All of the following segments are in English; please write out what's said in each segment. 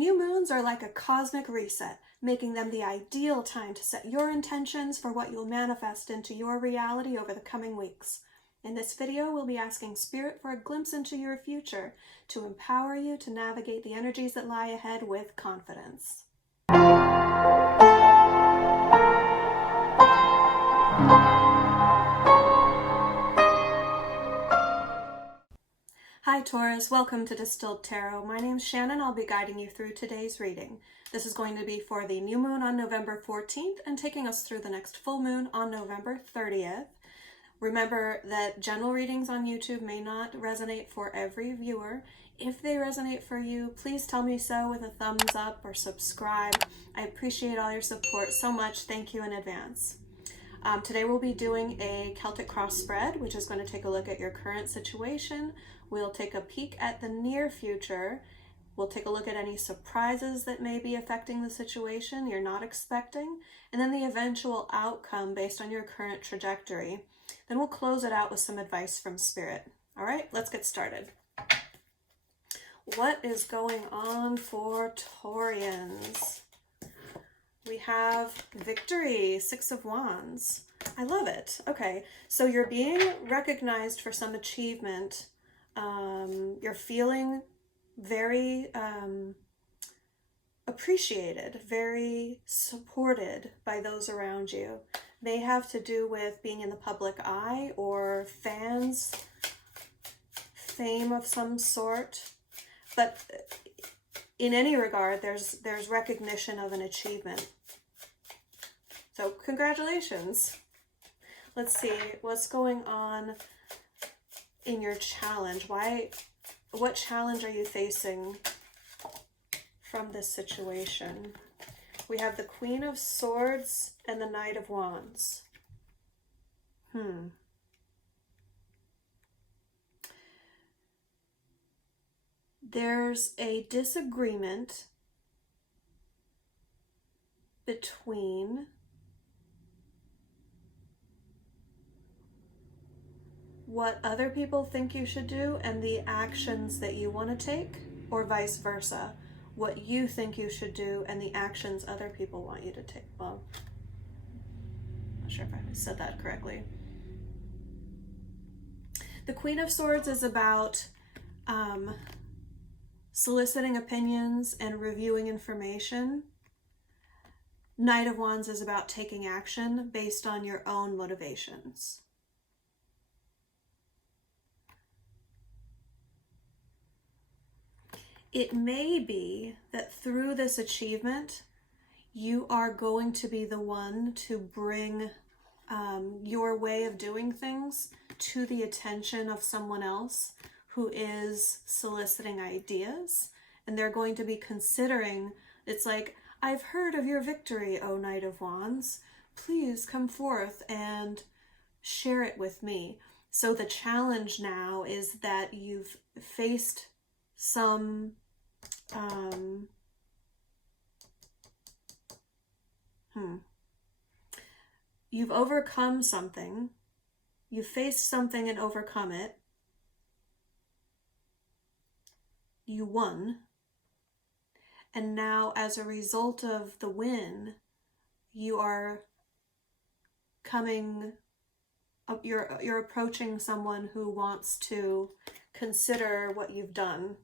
New moons are like a cosmic reset, making them the ideal time to set your intentions for what you'll manifest into your reality over the coming weeks. In this video, we'll be asking Spirit for a glimpse into your future to empower you to navigate the energies that lie ahead with confidence. Hi Taurus, welcome to Distilled Tarot. My name's Shannon. I'll be guiding you through today's reading. This is going to be for the new moon on November 14th and taking us through the next full moon on November 30th. Remember that general readings on YouTube may not resonate for every viewer. If they resonate for you, please tell me so with a thumbs up or subscribe. I appreciate all your support so much. Thank you in advance. Today we'll be doing a Celtic cross spread, which is going to take a look at your current situation. We'll take a peek at the near future. We'll take a look at any surprises that may be affecting the situation you're not expecting, and then the eventual outcome based on your current trajectory. Then we'll close it out with some advice from Spirit. All right, let's get started. What is going on for Taurians? We have victory, Six of Wands. I love it. Okay, so you're being recognized for some achievement. You're feeling very appreciated, very supported by those around you. May have to do with being in the public eye or fans, fame of some sort. But in any regard, there's recognition of an achievement. So congratulations. Let's see what's going on in your challenge. What challenge are you facing from this situation? We have the Queen of Swords and the Knight of Wands. There's a disagreement between what other people think you should do and the actions that you want to take, or vice versa. What you think you should do and the actions other people want you to take. Well, I'm not sure if I said that correctly. The Queen of Swords is about soliciting opinions and reviewing information. Knight of Wands is about taking action based on your own motivations. It may be that through this achievement, you are going to be the one to bring your way of doing things to the attention of someone else who is soliciting ideas. And they're going to be considering, it's like, I've heard of your victory, O Knight of Wands. Please come forth and share it with me. So the challenge now is that you've faced some you've overcome something, you faced something and overcome it, you won, and now as a result of the win, you are coming up, you're approaching someone who wants to consider what you've done.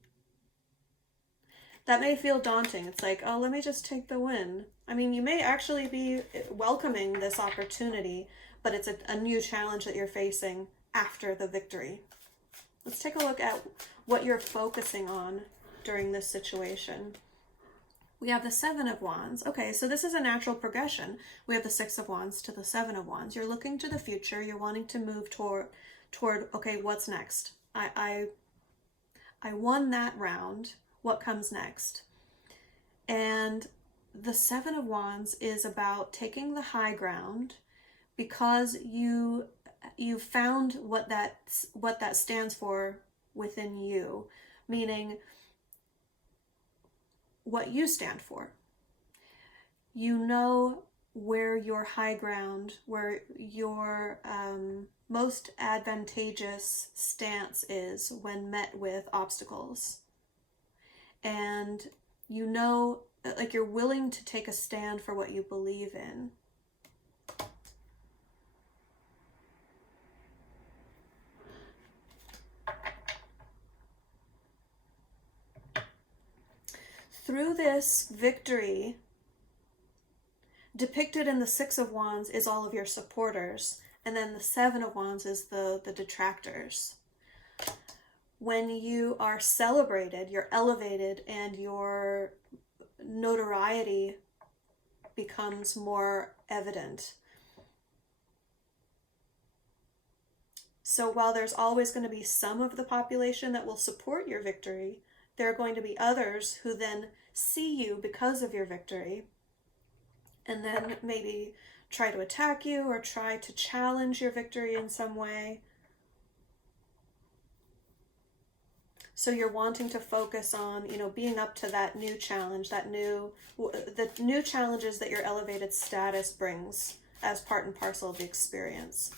That may feel daunting. It's like, oh, let me just take the win. I mean, you may actually be welcoming this opportunity, but it's a new challenge that you're facing after the victory. Let's take a look at what you're focusing on during this situation. We have the Seven of Wands. Okay, so this is a natural progression. We have the Six of Wands to the Seven of Wands. You're looking to the future. You're wanting to move toward okay, what's next? I won that round. What comes next? And the Seven of Wands is about taking the high ground because you found what that stands for within you, meaning what you stand for. You know where your high ground, where your most advantageous stance is when met with obstacles. And you know, like you're willing to take a stand for what you believe in. Through this victory, depicted in the Six of Wands is all of your supporters, and then the Seven of Wands is the detractors. When you are celebrated, you're elevated, and your notoriety becomes more evident. So while there's always going to be some of the population that will support your victory, there are going to be others who then see you because of your victory and then maybe try to attack you or try to challenge your victory in some way. So you're wanting to focus on, you know, being up to that new challenge, the new challenges that your elevated status brings as part and parcel of the experience.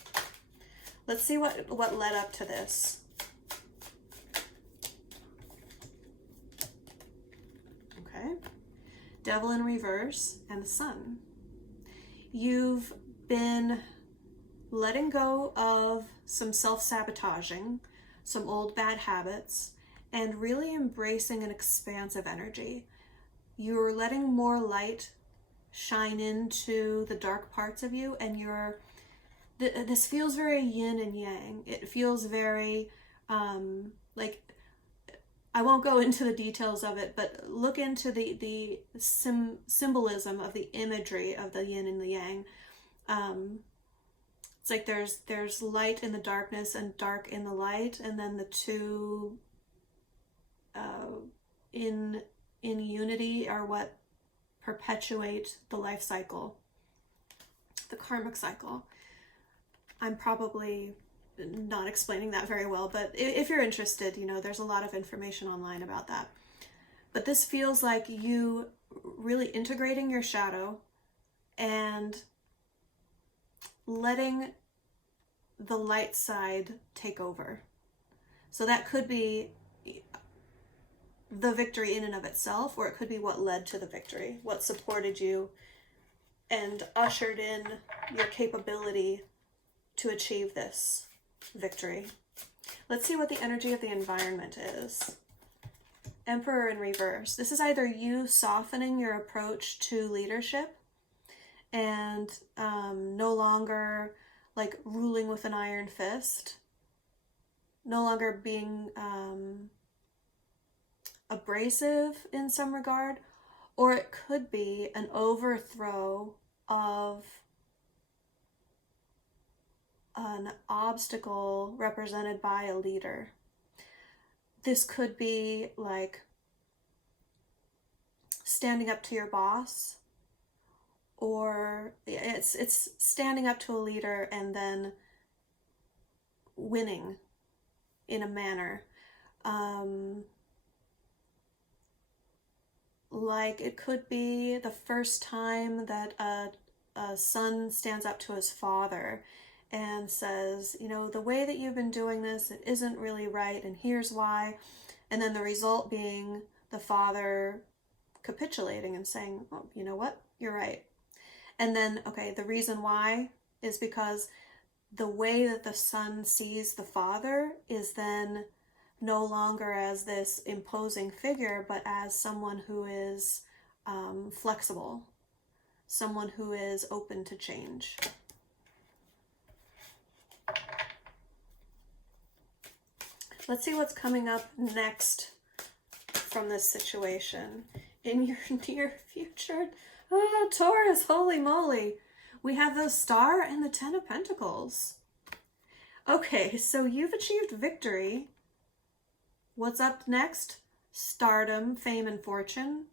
Let's see what led up to this. Okay. Devil in reverse and the Sun. You've been letting go of some self-sabotaging, some old bad habits, and really embracing an expansive energy. You're letting more light shine into the dark parts of you, and this feels very yin and yang. It feels very like, I won't go into the details of it, but look into the symbolism of the imagery of the yin and the yang. It's like there's light in the darkness and dark in the light, and then the two in unity are what perpetuate the life cycle, the karmic cycle. I'm probably not explaining that very well, but if you're interested, you know, there's a lot of information online about that. But this feels like you really integrating your shadow and letting the light side take over. So that could be the victory in and of itself, or it could be what led to the victory, what supported you and ushered in your capability to achieve this victory. Let's see what the energy of the environment is. Emperor in reverse. This is either you softening your approach to leadership and no longer like ruling with an iron fist, no longer being abrasive in some regard, or it could be an overthrow of an obstacle represented by a leader. This could be like standing up to your boss, or it's standing up to a leader and then winning in a manner. Like it could be the first time that a son stands up to his father and says, you know, the way that you've been doing this, it isn't really right, and here's why. And then the result being the father capitulating and saying, oh, you know what, you're right. And then, okay, the reason why is because the way that the son sees the father is then no longer as this imposing figure, but as someone who is flexible, someone who is open to change. Let's see what's coming up next from this situation in your near future. Oh, Taurus, holy moly. We have the Star and the Ten of Pentacles. Okay, so you've achieved victory. What's up next? Stardom, fame, and fortune.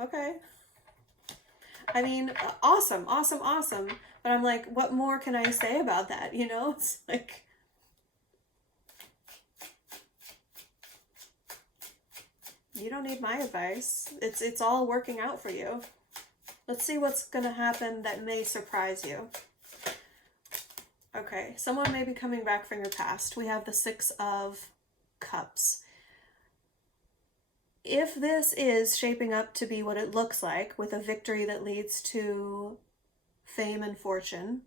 Okay. I mean, awesome, awesome, awesome. But I'm like, what more can I say about that? You know, it's like, you don't need my advice. It's all working out for you. Let's see what's going to happen that may surprise you. Okay, someone may be coming back from your past. We have the Six of Cups. if this is shaping up to be what it looks like, with a victory that leads to fame and fortune,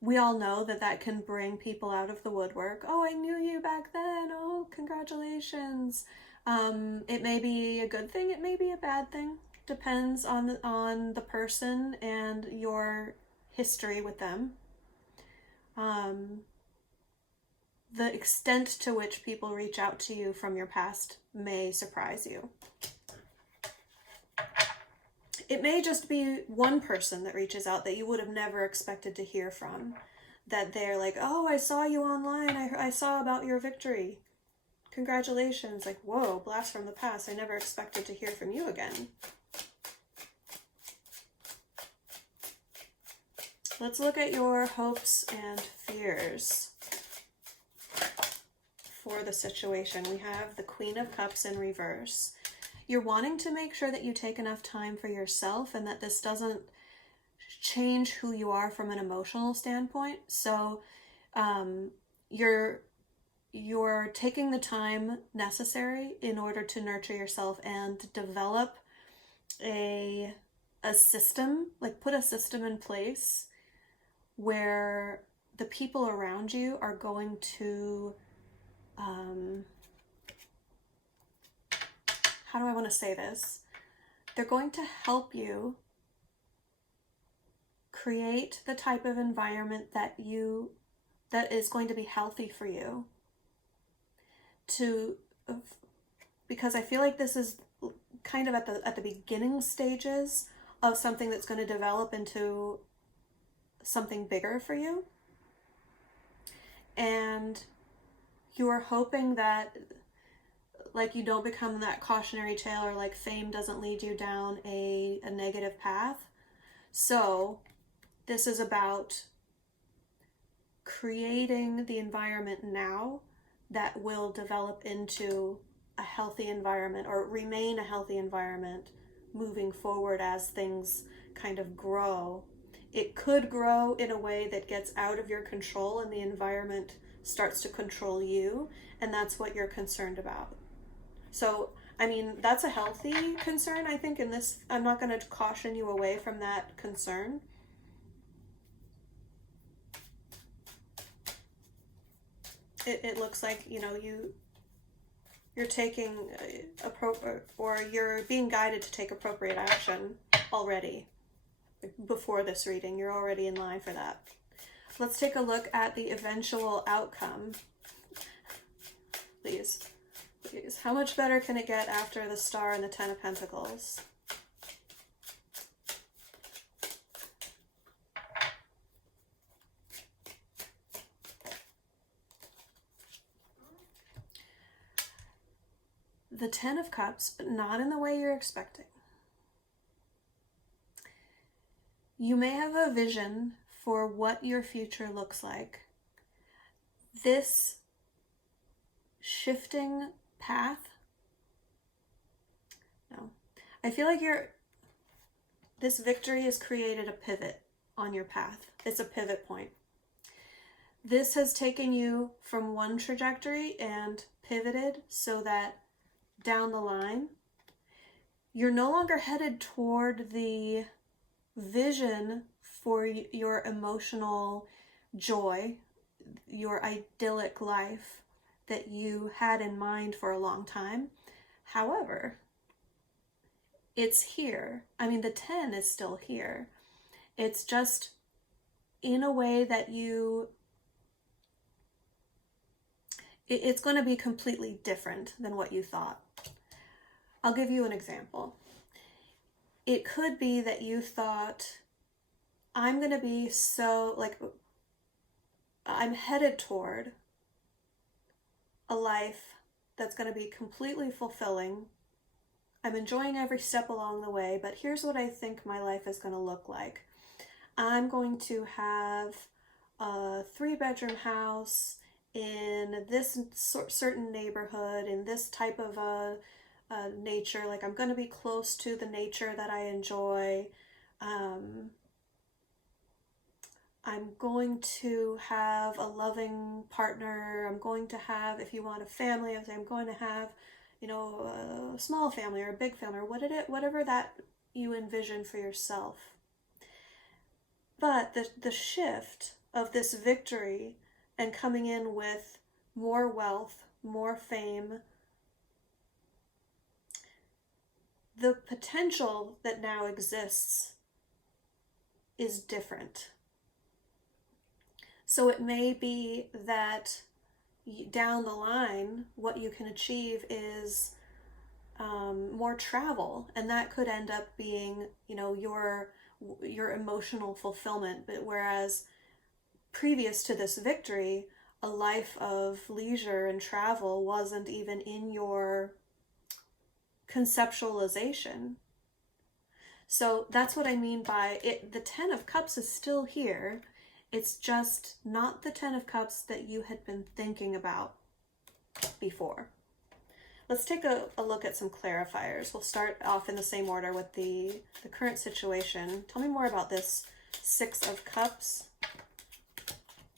we all know that that can bring people out of the woodwork. Oh, I knew you back then. Oh, congratulations. It may be a good thing, it may be a bad thing. Depends on the person and your history with them. The extent to which people reach out to you from your past may surprise you. It may just be one person that reaches out that you would have never expected to hear from. That they're like, oh, I saw you online. I saw about your victory. Congratulations. Like, whoa, blast from the past. I never expected to hear from you again. Let's look at your hopes and fears for the situation. We have the Queen of Cups in reverse. You're wanting to make sure that you take enough time for yourself and that this doesn't change who you are from an emotional standpoint. So you're taking the time necessary in order to nurture yourself and develop a system, like put a system in place where the people around you are going to how do I want to say this? They're going to help you create the type of environment that is going to be healthy for you. Because I feel like this is kind of at the beginning stages of something that's going to develop into something bigger for you. And you're hoping that, like, you don't become that cautionary tale, or like fame doesn't lead you down a negative path. So this is about creating the environment now that will develop into a healthy environment, or remain a healthy environment moving forward as things kind of grow. It could grow in a way that gets out of your control and the environment starts to control you, and that's what you're concerned about. So, I mean, that's a healthy concern, I think, in this. I'm not going to caution you away from that concern. It looks like, you know, you're taking or you're being guided to take appropriate action already. Before this reading, you're already in line for that. Let's take a look at the eventual outcome. Please. How much better can it get after the Star and the Ten of Pentacles? The Ten of Cups, but not in the way you're expecting. You may have a vision for what your future looks like. This shifting path, no, I feel like this victory has created a pivot on your path. It's a pivot point. This has taken you from one trajectory and pivoted so that down the line, you're no longer headed toward the vision for your emotional joy, your idyllic life that you had in mind for a long time. However, it's here. I mean, the 10 is still here. It's just in a way that it's going to be completely different than what you thought. I'll give you an example. It could be that you thought, I'm going to be so, like, I'm headed toward a life that's going to be completely fulfilling. I'm enjoying every step along the way, but here's what I think my life is going to look like. I'm going to have a 3-bedroom house in this certain neighborhood, in this type of nature. Like, I'm going to be close to the nature that I enjoy. I'm going to have a loving partner. I'm going to have, if you want a family, I'm going to have, you know, a small family or a big family, or whatever that you envision for yourself. But the shift of this victory and coming in with more wealth, more fame, the potential that now exists is different. So it may be that down the line, what you can achieve is more travel, and that could end up being, you know, your emotional fulfillment. But whereas previous to this victory, a life of leisure and travel wasn't even in your conceptualization. So that's what I mean by it. The Ten of Cups is still here. It's just not the Ten of Cups that you had been thinking about before. Let's take a look at some clarifiers. We'll start off in the same order with the current situation. Tell me more about this Six of Cups.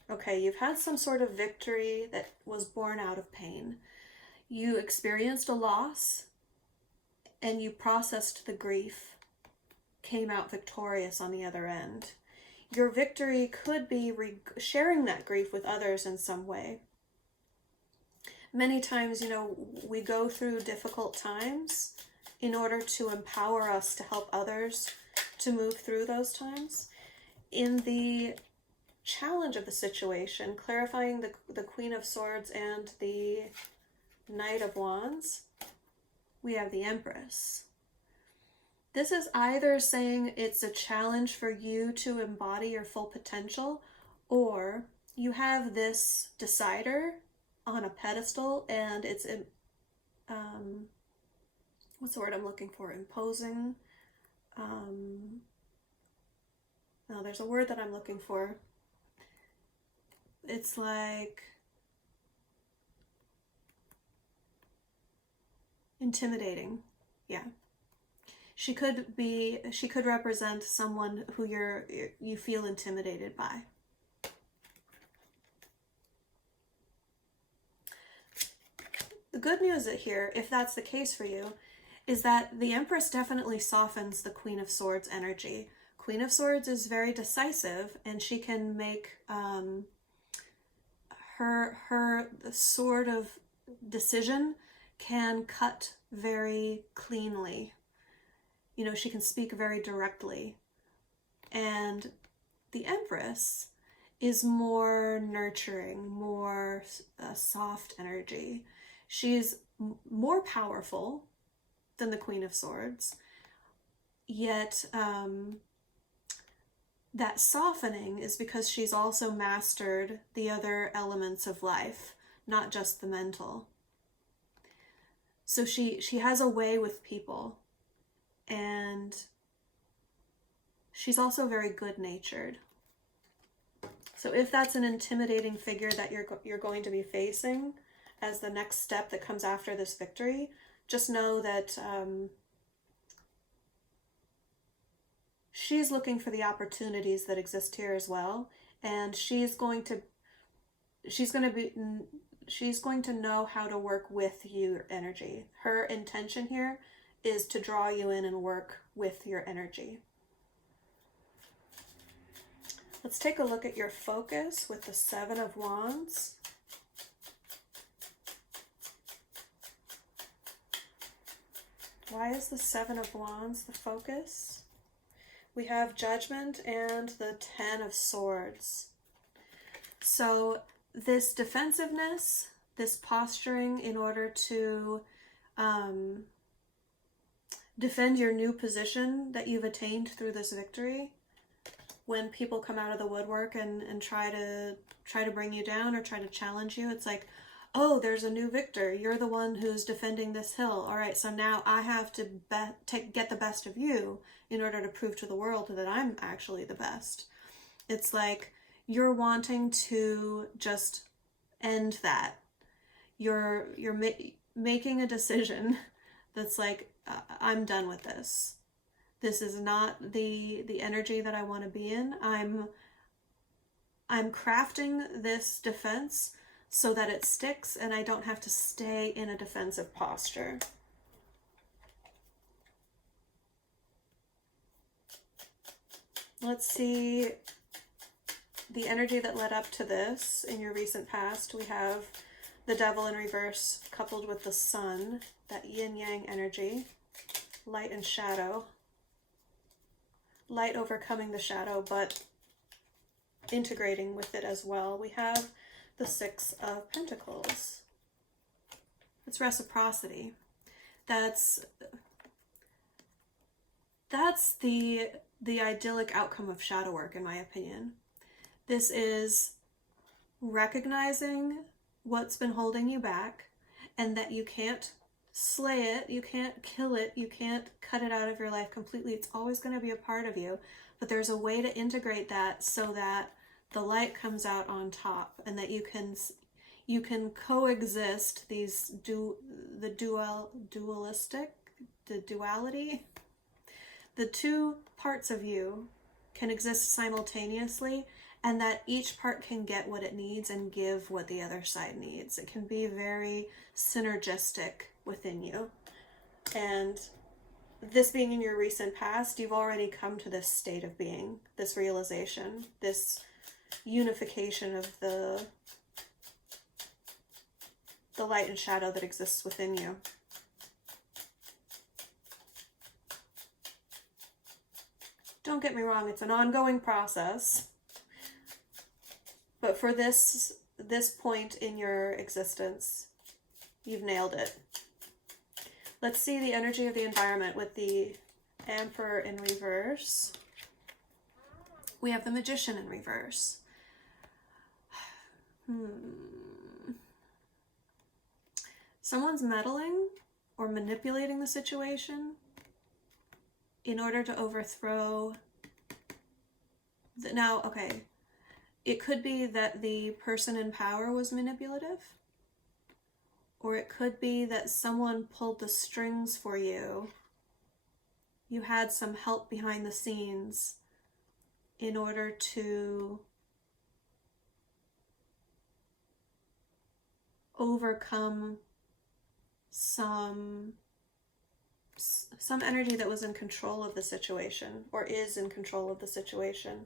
Okay, you've had some sort of victory that was born out of pain. You experienced a loss and you processed the grief, came out victorious on the other end. Your victory could be sharing that grief with others in some way. Many times, you know, we go through difficult times in order to empower us to help others to move through those times. In the challenge of the situation, clarifying the Queen of Swords and the Knight of Wands, we have the Empress. This is either saying it's a challenge for you to embody your full potential, or you have this decider on a pedestal and it's what's the word I'm looking for? Imposing. No, there's a word that I'm looking for. It's like intimidating. Yeah. She could represent someone who you feel intimidated by. The good news here, if that's the case for you, is that the Empress definitely softens the Queen of Swords energy. Queen of Swords is very decisive, and she can make her sword of decision can cut very cleanly. You know, she can speak very directly. And the Empress is more nurturing, more soft energy. She's more powerful than the Queen of Swords, yet that softening is because she's also mastered the other elements of life, not just the mental. So she has a way with people, and she's also very good-natured. So if that's an intimidating figure that you're going to be facing as the next step that comes after this victory, just know that she's looking for the opportunities that exist here as well, and she's going to know how to work with your energy. Her intention here is to draw you in and work with your energy. Let's take a look at your focus with the Seven of Wands. Why is the Seven of Wands the focus? We have Judgment and the Ten of Swords. So this defensiveness, this posturing in order to defend your new position that you've attained through this victory, when people come out of the woodwork and try to bring you down or try to challenge you, it's like, oh, there's a new victor. You're the one who's defending this hill. All right, so now I have to get the best of you in order to prove to the world that I'm actually the best. It's like you're wanting to just end that. You're making a decision that's like, I'm done with this. This is not the energy that I want to be in. I'm crafting this defense so that it sticks and I don't have to stay in a defensive posture. Let's see the energy that led up to this in your recent past. We have the Devil in reverse coupled with the Sun, that yin-yang energy, light and shadow. Light overcoming the shadow, but integrating with it as well. We have the Six of Pentacles. It's reciprocity. That's the idyllic outcome of shadow work, in my opinion. This is recognizing what's been holding you back and that you can't slay it, you can't kill it, you can't cut it out of your life completely. It's always going to be a part of you, but there's a way to integrate that so that the light comes out on top and that you can coexist these duality. The two parts of you can exist simultaneously, and that each part can get what it needs and give what the other side needs. It can be very synergistic within you. And this being in your recent past, you've already come to this state of being, this realization, this unification of the light and shadow that exists within you. Don't get me wrong, it's an ongoing process. But for this point in your existence, you've nailed it. Let's see the energy of the environment with the Emperor in reverse. We have the Magician in reverse. Someone's meddling or manipulating the situation in order to overthrow now, okay, it could be that the person in power was manipulative, or it could be that someone pulled the strings for you. You had some help behind the scenes in order to overcome some energy that was in control of the situation, or is in control of the situation.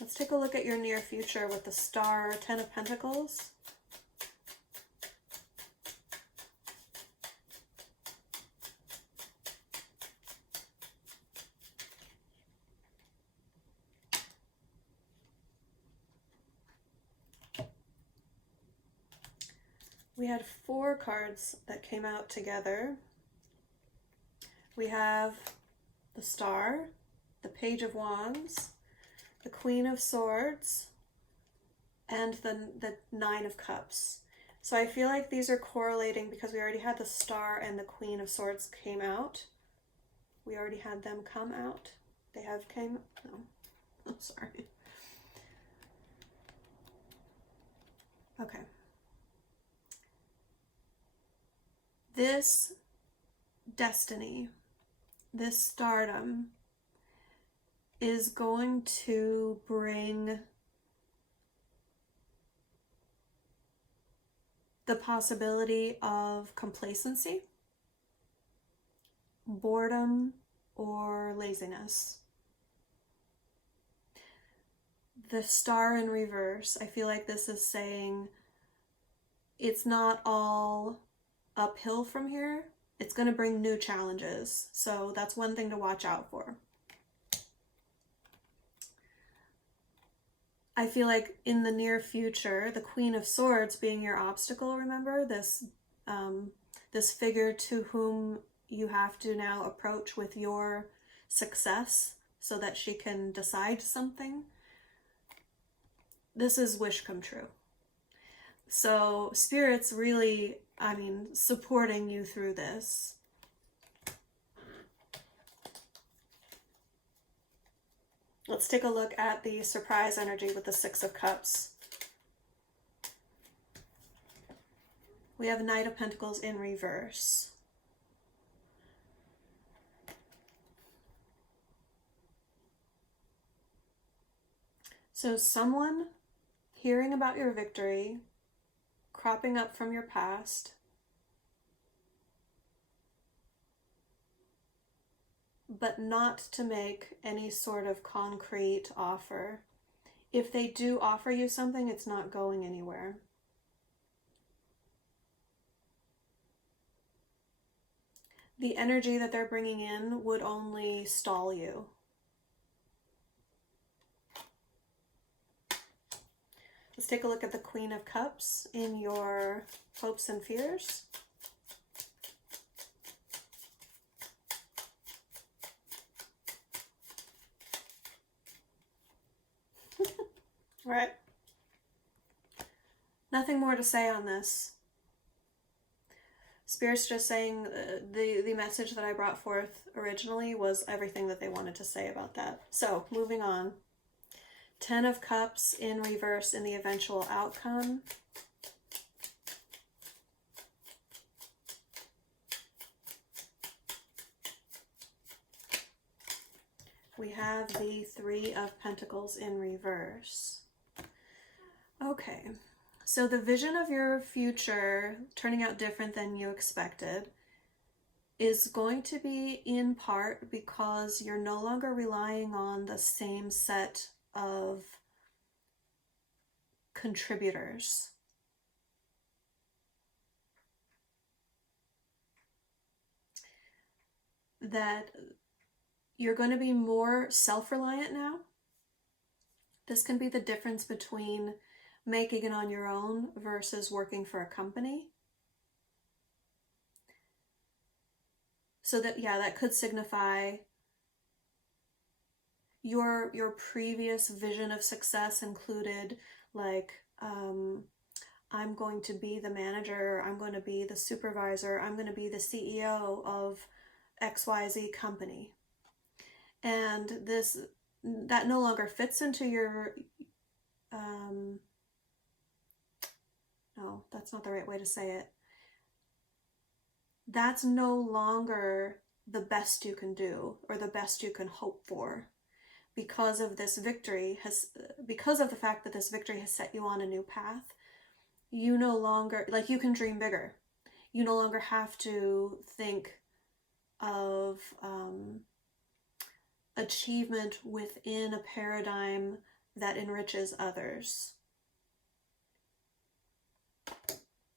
Let's take a look at your near future with the Star, Ten of Pentacles. We had 4 cards that came out together. We have the Star, the Page of Wands, the Queen of Swords, and the Nine of Cups. So I feel like these are correlating because we already had the Star and the Queen of Swords came out. We already had them come out. They have came, no, I'm sorry. Okay. This destiny, this stardom, is going to bring the possibility of complacency, boredom, or laziness. The Star in reverse, I feel like this is saying it's not all uphill from here. It's going to bring new challenges. So that's one thing to watch out for. I feel like in the near future, the Queen of Swords being your obstacle, remember? This figure to whom you have to now approach with your success so that she can decide something. This is wish come true. So Spirit's really, supporting you through this. Let's take a look at the surprise energy with the Six of Cups. We have Knight of Pentacles in reverse. So someone hearing about your victory, cropping up from your past, but not to make any sort of concrete offer. If they do offer you something, it's not going anywhere. The energy that they're bringing in would only stall you. Let's take a look at the Queen of Cups in your hopes and fears. Right. Nothing more to say on this. Spirit's just saying the message that I brought forth originally was everything that they wanted to say about that. So, moving on. 10 of Cups in reverse in the eventual outcome. We have the 3 of Pentacles in reverse. Okay. So the vision of your future turning out different than you expected is going to be in part because you're no longer relying on the same set of contributors. That you're going to be more self-reliant now. This can be the difference between making it on your own versus working for a company. So that, yeah, that could signify your previous vision of success included like, I'm going to be the manager, I'm going to be the supervisor, I'm going to be the CEO of XYZ company. And that no longer fits into your, no, that's not the right way to say it. That's no longer the best you can do or the best you can hope for because of this victory because of the fact that this victory has set you on a new path. You no longer, like, you can dream bigger. You no longer have to think of achievement within a paradigm that enriches others.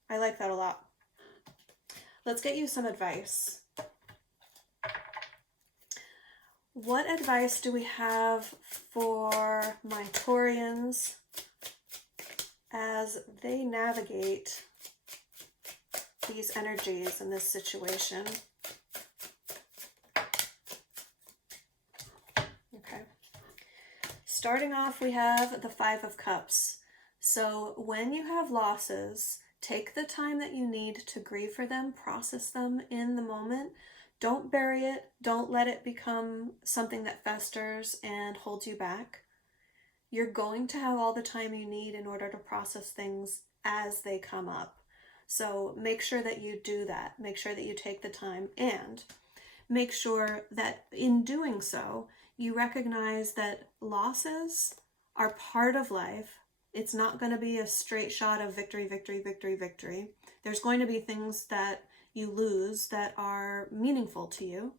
I like that a lot. Let's get you some advice. What advice do we have for my Taurians as they navigate these energies in this situation? Okay. Starting off, we have the 5 of Cups. So when you have losses, take the time that you need to grieve for them, process them in the moment. Don't bury it. Don't let it become something that festers and holds you back. You're going to have all the time you need in order to process things as they come up. So make sure that you do that. Make sure that you take the time, and make sure that in doing so, you recognize that losses are part of life. It's not going to be a straight shot of victory, victory, victory, victory. There's going to be things that you lose that are meaningful to you.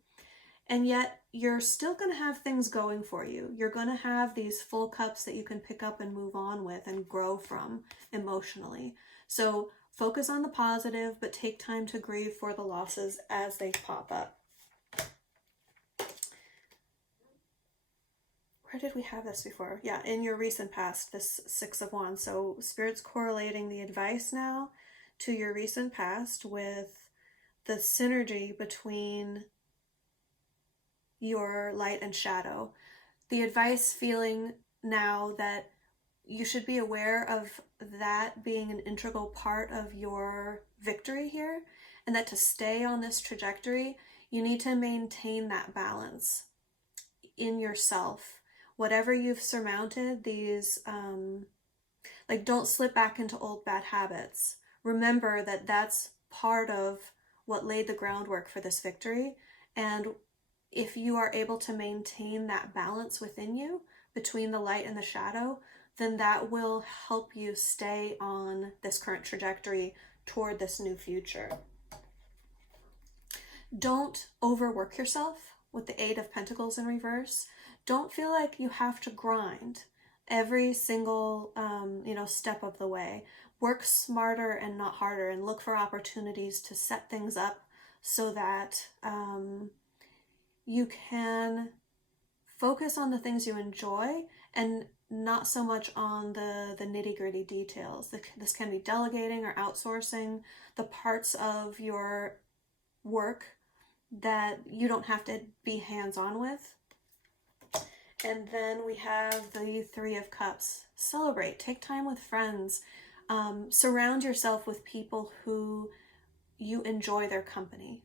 And yet you're still going to have things going for you. You're going to have these full cups that you can pick up and move on with and grow from emotionally. So focus on the positive, but take time to grieve for the losses as they pop up. Where did we have this before? Yeah, in your recent past, this 6 of Wands. So Spirit's correlating the advice now to your recent past with the synergy between your light and shadow. The advice feeling now that you should be aware of that being an integral part of your victory here, and that to stay on this trajectory, you need to maintain that balance in yourself. Whatever you've surmounted, these, like, don't slip back into old bad habits. Remember that that's part of what laid the groundwork for this victory. And if you are able to maintain that balance within you, between the light and the shadow, then that will help you stay on this current trajectory toward this new future. Don't overwork yourself with the Eight of Pentacles in reverse. Don't feel like you have to grind every single step of the way. Work smarter and not harder, and look for opportunities to set things up so that you can focus on the things you enjoy and not so much on the nitty-gritty details. This can be delegating or outsourcing the parts of your work that you don't have to be hands-on with. And then we have the Three of Cups. Celebrate, take time with friends, surround yourself with people who you enjoy their company.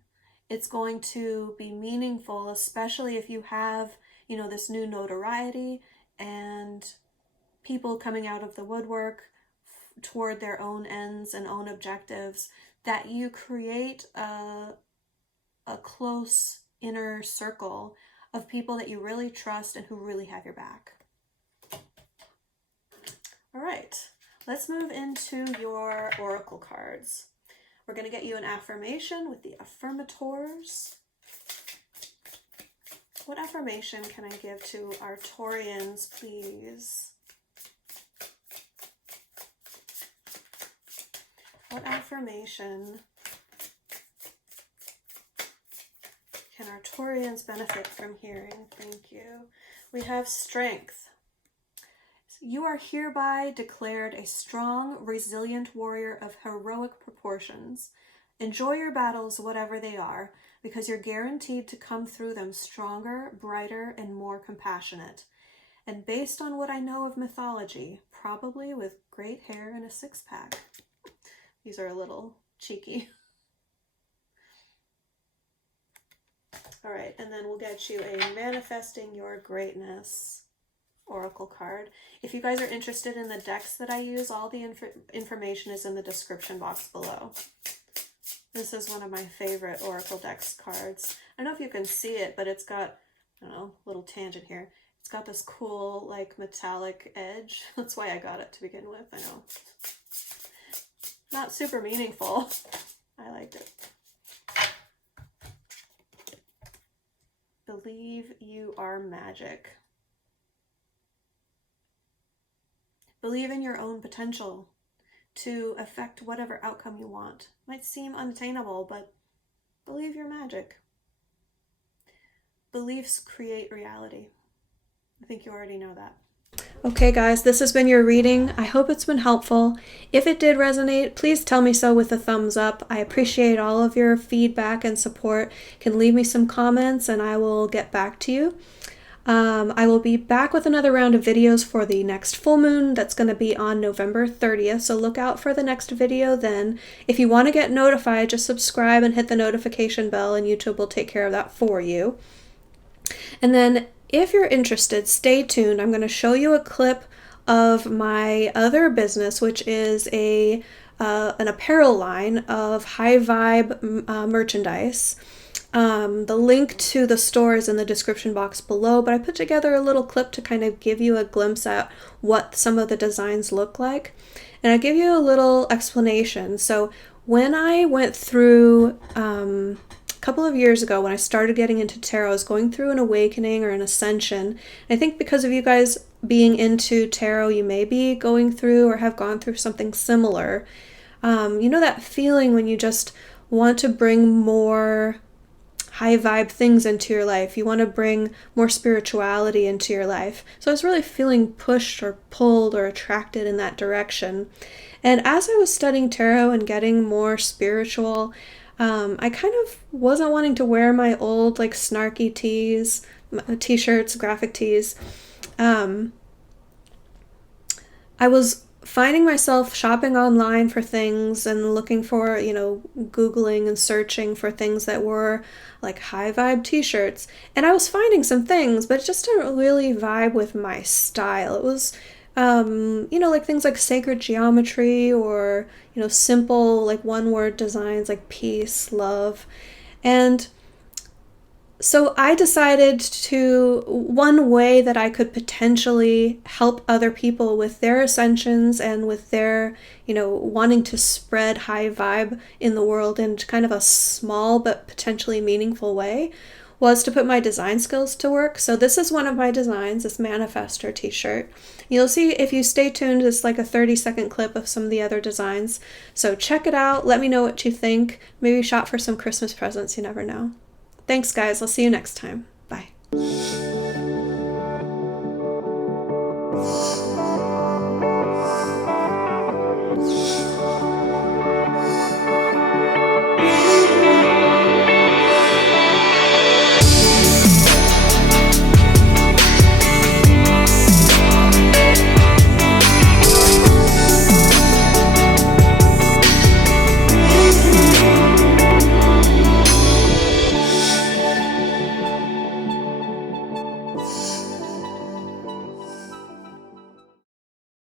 It's going to be meaningful, especially if you have, this new notoriety and people coming out of the woodwork toward their own ends and own objectives, that you create a close inner circle of people that you really trust and who really have your back. All right, let's move into your oracle cards. We're going to get you an affirmation with the affirmators. What affirmation can I give to our Taurians, please? What affirmation can our Taurians benefit from hearing? Thank you. We have strength. You are hereby declared a strong, resilient warrior of heroic proportions. Enjoy your battles, whatever they are, because you're guaranteed to come through them stronger, brighter, and more compassionate. And based on what I know of mythology, probably with great hair and a six-pack. These are a little cheeky. All right, and then we'll get you a Manifesting Your Greatness oracle card. If you guys are interested in the decks that I use, all the information is in the description box below. This is one of my favorite oracle decks cards. I don't know if you can see it, but it's got, I don't know, little tangent here. It's got this cool, like, metallic edge. That's why I got it to begin with, I know. Not super meaningful. I liked it. Believe you are magic. Believe in your own potential to affect whatever outcome you want. Might seem unattainable, but believe you're magic. Beliefs create reality. I think you already know that. Okay guys, this has been your reading. I hope it's been helpful. If it did resonate, please tell me so with a thumbs up. I appreciate all of your feedback and support. You can leave me some comments and I will get back to you. I will be back with another round of videos for the next full moon. That's going to be on November 30th, so look out for the next video then. If you want to get notified, just subscribe and hit the notification bell and YouTube will take care of that for you. And then if you're interested, stay tuned. I'm going to show you a clip of my other business, which is an apparel line of high vibe merchandise. The link to the store is in the description box below, but I put together a little clip to kind of give you a glimpse at what some of the designs look like. And I give you a little explanation. So when I went through, a couple of years ago when I started getting into tarot, I was going through an awakening or an ascension. I think because of you guys being into tarot, you may be going through or have gone through something similar. You know that feeling when you just want to bring more high vibe things into your life. You want to bring more spirituality into your life. So I was really feeling pushed or pulled or attracted in that direction. And as I was studying tarot and getting more spiritual, I kind of wasn't wanting to wear my old like snarky tees, t-shirts, graphic tees. I was finding myself shopping online for things and looking for, Googling and searching for things that were like high vibe t-shirts. And I was finding some things, but it just didn't really vibe with my style. It was, like things like sacred geometry or, simple like one word designs like peace, love. And So I decided to, one way that I could potentially help other people with their ascensions and with their, wanting to spread high vibe in the world in kind of a small but potentially meaningful way, was to put my design skills to work. So this is one of my designs, this manifestor t-shirt. You'll see, if you stay tuned, it's like a 30-second clip of some of the other designs. So check it out. Let me know what you think. Maybe shop for some Christmas presents. You never know. Thanks, guys. I'll see you next time. Bye.